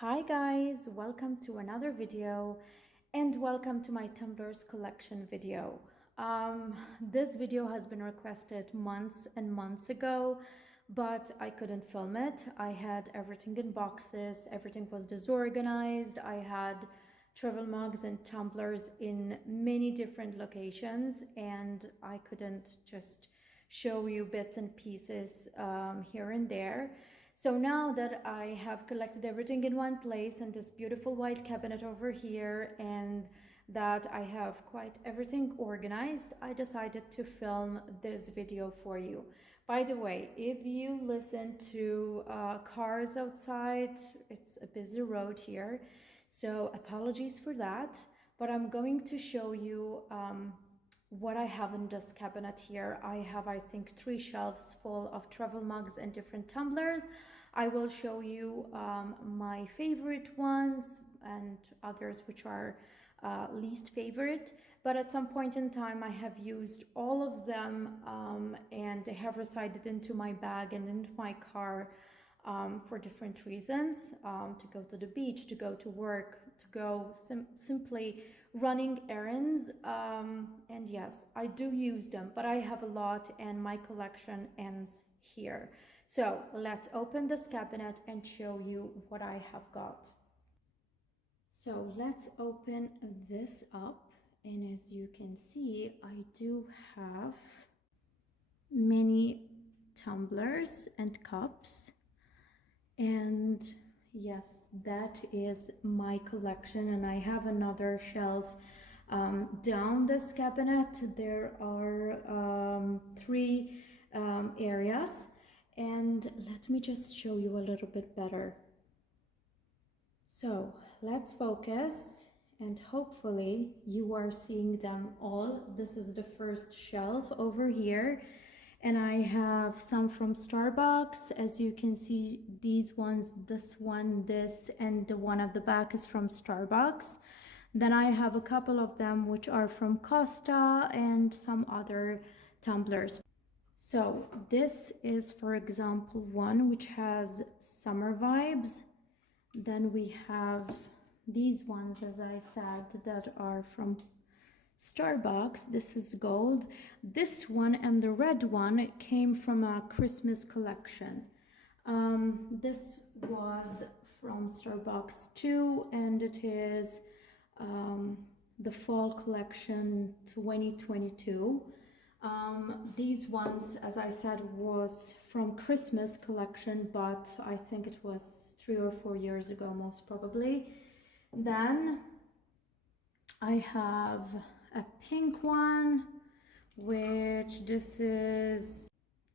Hi guys, welcome to another video and welcome to my tumblers collection video. This video has been requested months and months ago, but I couldn't film it. I had everything in boxes, everything was disorganized. I had travel mugs and tumblers in many different locations, and I couldn't just show you bits and pieces here and there. So now that I have collected everything in one place and this beautiful white cabinet over here, and that I have quite everything organized, I decided to film this video for you. By the way, if you listen to cars outside, it's a busy road here, so apologies for that, but I'm going to show you what I have in this cabinet here. I have, I think, 3 shelves full of travel mugs and different tumblers. I will show you my favorite ones and others which are least favorite, but at some point in time I have used all of them and they have resided into my bag and into my car for different reasons, to go to the beach, to go to work, to go simply running errands. And yes, I do use them, but I have a lot and my collection ends here. So let's open this cabinet and show you what I have got. So let's open this up, and as you can see, I do have many tumblers and cups. And yes, that is my collection, and I have another shelf down this cabinet. There are 3 areas, and let me just show you a little bit better. So let's focus, and hopefully you are seeing them all. This is the first shelf over here, and I have some from Starbucks. As you can see, these ones, this one, this, and the one at the back is from Starbucks. Then I have a couple of them which are from Costa and some other tumblers. So this is, for example, one which has summer vibes. Then we have these ones, as I said, that are from Starbucks. This is gold. This one and the red one came from a Christmas collection. This was from Starbucks too, and it is the fall collection 2022. These ones, as I said, was from Christmas collection, but I think it was 3 or 4 years ago, most probably. Then I have a pink one, which there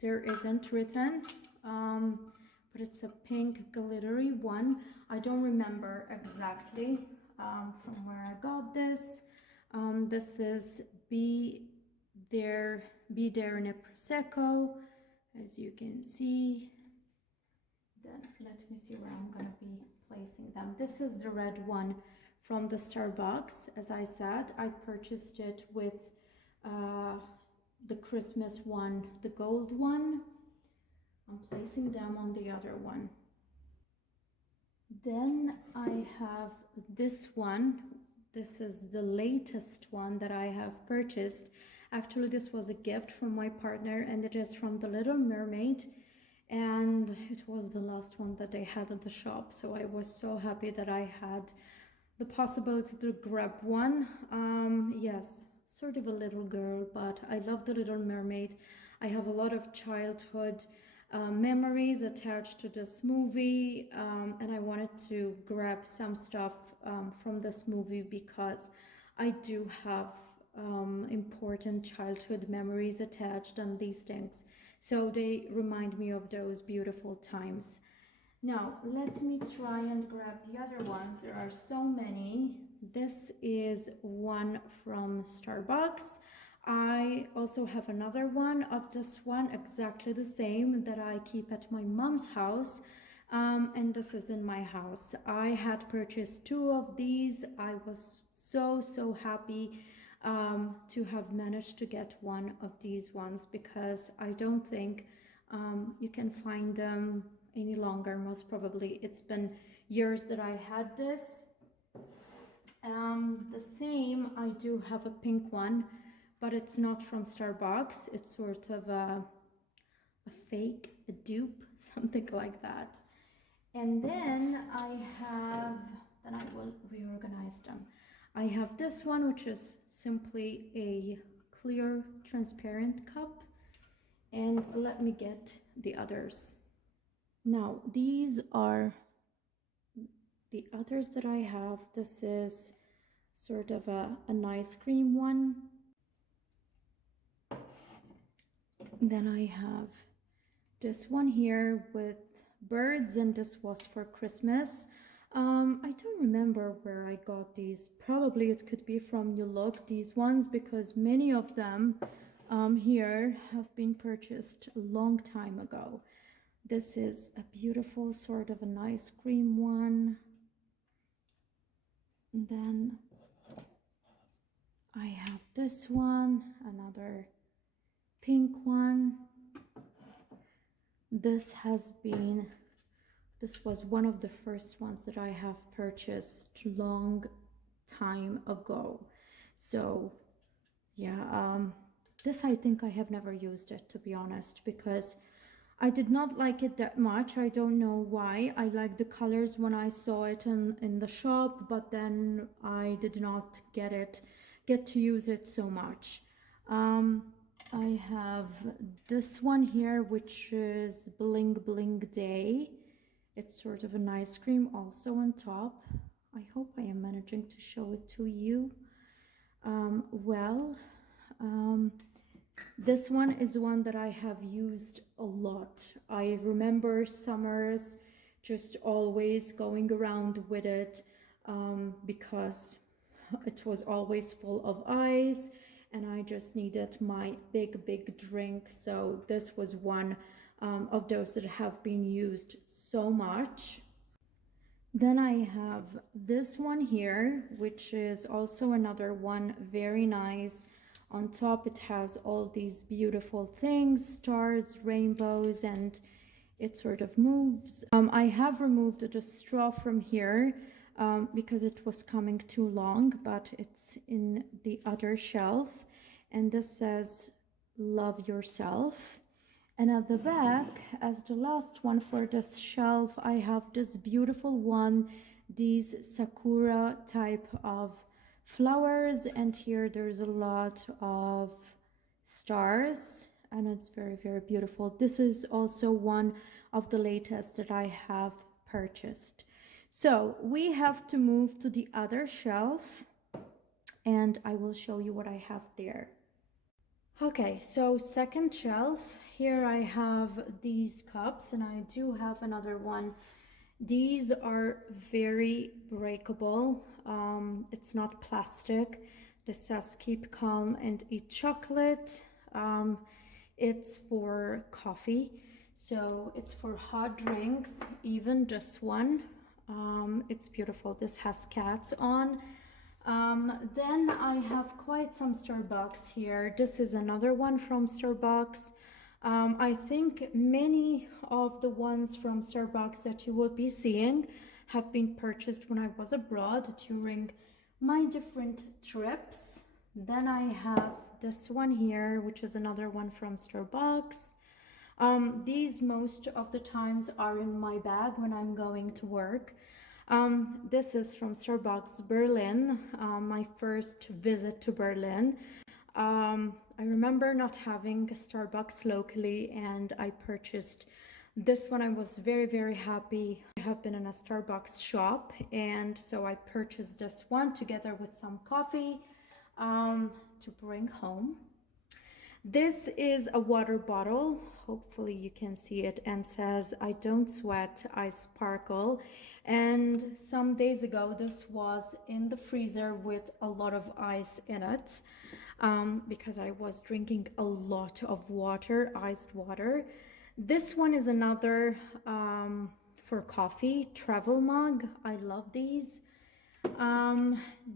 isn't written, but it's a pink glittery one. I don't remember exactly from where I got this. This is Be There in a Prosecco, as you can see. Then let me see where I'm gonna be placing them. This is the red one from the Starbucks. As I said, I purchased it with the Christmas one, the gold one. I'm placing them on the other one. Then I have this one. This is the latest one that I have purchased. Actually, this was a gift from my partner, and it is from The Little Mermaid, and it was the last one that they had at the shop, so I was so happy that I had the possibility to grab one. Yes, sort of a little girl, but I love The Little Mermaid. I have a lot of childhood memories attached to this movie, and I wanted to grab some stuff from this movie because I do have important childhood memories attached on these things, so they remind me of those beautiful times. Now let me try and grab the other ones. There are so many. This is one from Starbucks. I also have another one of this one, exactly the same, that I keep at my mom's house. And this is in my house. I had purchased 2 of these. I was so happy to have managed to get one of these ones, because I don't think you can find them any longer. Most probably it's been years that I had this. The same, I do have a pink one, but it's not from Starbucks. It's sort of a fake, a dupe, something like that. And then I will reorganize them. I have this one, which is simply a clear, transparent cup. And let me get the others. Now, these are the others that I have. This is sort of an ice cream one. Then I have this one here with birds, and this was for Christmas. I don't remember where I got these. Probably it could be from New Look, these ones, because many of them here have been purchased a long time ago. This is a beautiful sort of an ice cream one. And then I have this one, another pink one. This was one of the first ones that I have purchased long time ago. So yeah, this I think I have never used it, to be honest, because I did not like it that much. I don't know why. I liked the colors when I saw it in the shop, but then I did not get to use it so much. I have this one here, which is Bling Bling Day. It's sort of an ice cream also on top. I hope I am managing to show it to you. This one is one that I have used a lot. I remember summers just always going around with it because it was always full of ice and I just needed my big drink. So this was one of those that have been used so much. Then I have this one here, which is also another one, very nice. On top it has all these beautiful things, stars, rainbows, and it sort of moves. I have removed the straw from here because it was coming too long, but it's in the other shelf. And this says, "Love yourself." And at the back, as the last one for this shelf, I have this beautiful one, these sakura type of flowers, and here there's a lot of stars, and it's very beautiful. This is also one of the latest that I have purchased. So we have to move to the other shelf, and I will show you what I have there. Okay, so second shelf, here I have these cups, and I do have another one. These are very breakable. It's not plastic. This says "Keep calm and eat chocolate." It's for coffee, so it's for hot drinks. Even this one, it's beautiful. This has cats on. Then I have quite some Starbucks here. This is another one from Starbucks. I think many of the ones from Starbucks that you will be seeing have been purchased when I was abroad during my different trips. Then I have this one here, which is another one from Starbucks. These most of the times are in my bag when I'm going to work. This is from Starbucks Berlin, my first visit to Berlin. I remember not having a Starbucks locally, and I purchased this one. I was very happy. I have been in a Starbucks shop, and so I purchased this one together with some coffee to bring home. This is a water bottle. Hopefully you can see it, and says, "I don't sweat, I sparkle." And some days ago this was in the freezer with a lot of ice in it because I was drinking a lot of water, iced water. This one is another for coffee travel mug. I love these.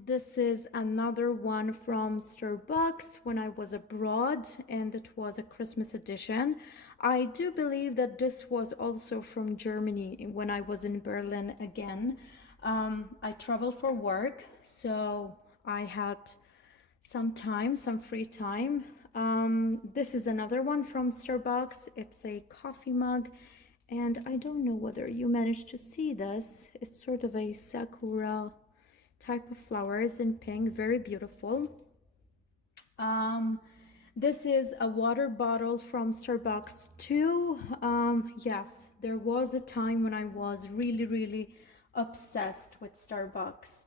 This is another one from Starbucks when I was abroad, and it was a Christmas edition. I do believe that this was also from Germany when I was in Berlin again. I traveled for work, so I had some time, some free time. This is another one from Starbucks. It's a coffee mug, and I don't know whether you managed to see this. It's sort of a sakura type of flowers in pink, very beautiful. Um, this is a water bottle from Starbucks too. Yes, there was a time when I was really obsessed with Starbucks.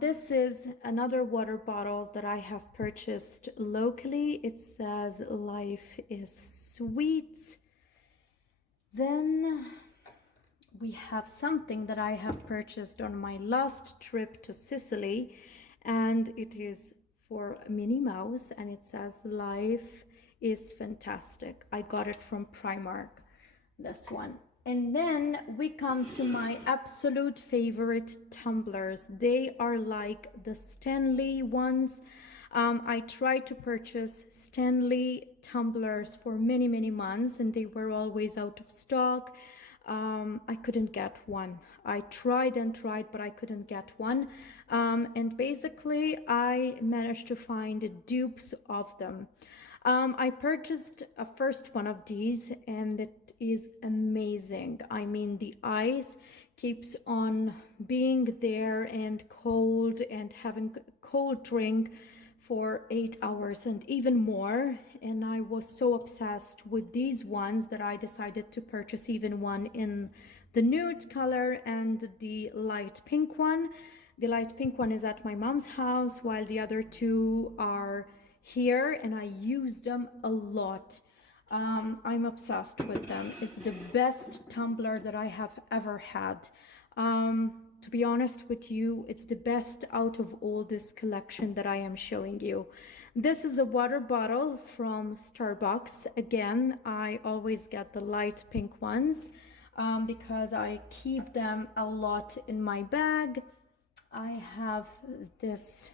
This is another water bottle that I have purchased locally. It says life is sweet. Then we have something that I have purchased on my last trip to Sicily, and it is for Minnie Mouse, and it says life is fantastic. I got it from Primark, this one. And then we come to my absolute favorite tumblers. They are like the Stanley ones. I tried to purchase Stanley tumblers for many months, and they were always out of stock. I couldn't get one. I tried and tried, but I couldn't get one. And basically, I managed to find dupes of them. I purchased a first one of these, and it is amazing. I mean, the ice keeps on being there and cold, and having cold drink for 8 hours and even more. And I was so obsessed with these ones that I decided to purchase even one in the nude color and the light pink one. The light pink one is at my mom's house, while the other two are here, and I use them a lot. I'm obsessed with them. It's the best tumbler that I have ever had. To be honest with you, it's the best out of all this collection that I am showing you. This is a water bottle from Starbucks. Again, I always get the light pink ones because I keep them a lot in my bag. I have this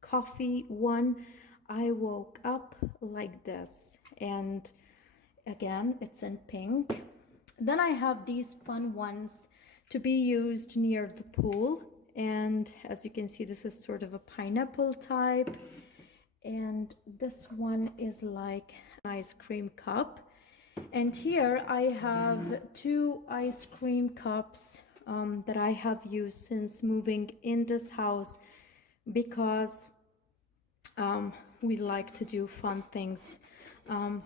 coffee one. I woke up like this, and again, it's in pink. Then I have these fun ones to be used near the pool, and as you can see, this is sort of a pineapple type, and this one is like an ice cream cup. And here I have two ice cream cups that I have used since moving in this house, because we like to do fun things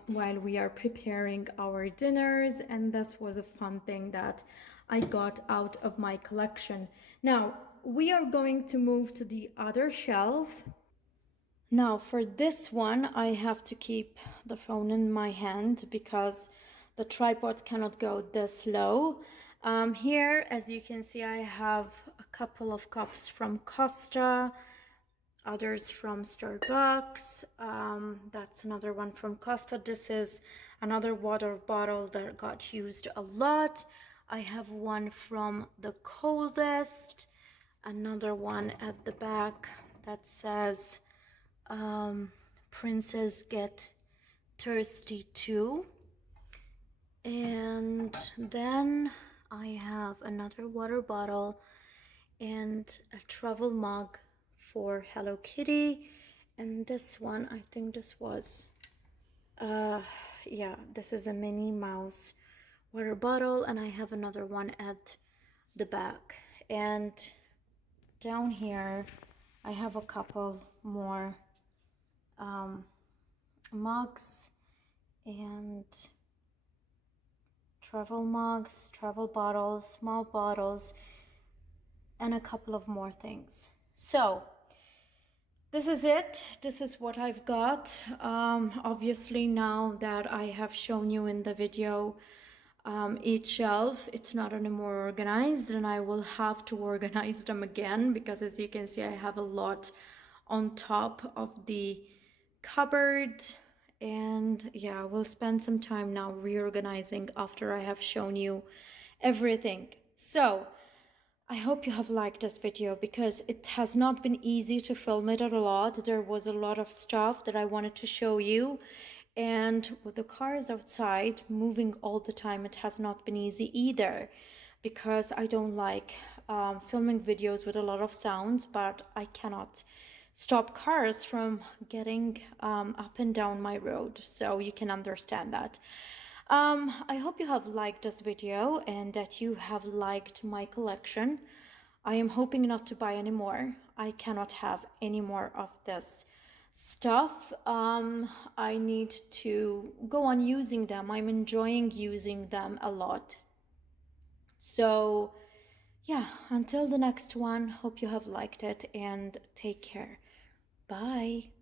while we are preparing our dinners, and this was a fun thing that I got out of my collection. Now we are going to move to the other shelf. Now for this one, I have to keep the phone in my hand because the tripod cannot go this low. Here, as you can see, I have a couple of cups from Costa, others from Starbucks. That's another one from Costa. This is another water bottle that got used a lot. I have one from the Coldest, another one at the back that says Princes Get Thirsty Too. And then I have another water bottle and a travel mug for Hello Kitty. And this one, I think this was, yeah, this is a Minnie Mouse water bottle, and I have another one at the back. And down here, I have a couple more mugs and travel mugs, travel bottles, small bottles, and a couple of more things. So this is it. This is what I've got. Obviously, now that I have shown you in the video each shelf, it's not anymore organized, and I will have to organize them again because, as you can see, I have a lot on top of the cupboard. And yeah, we'll spend some time now reorganizing after I have shown you everything. So I hope you have liked this video because it has not been easy to film it a lot. There was a lot of stuff that I wanted to show you, And with the cars outside moving all the time, it has not been easy either, because I don't like filming videos with a lot of sounds, but I cannot stop cars from getting up and down my road. So you can understand that. I hope you have liked this video and that you have liked my collection. I am hoping not to buy any more. I cannot have any more of this stuff. I need to go on using them. I'm enjoying using them a lot. So yeah, until the next one, hope you have liked it and take care. Bye.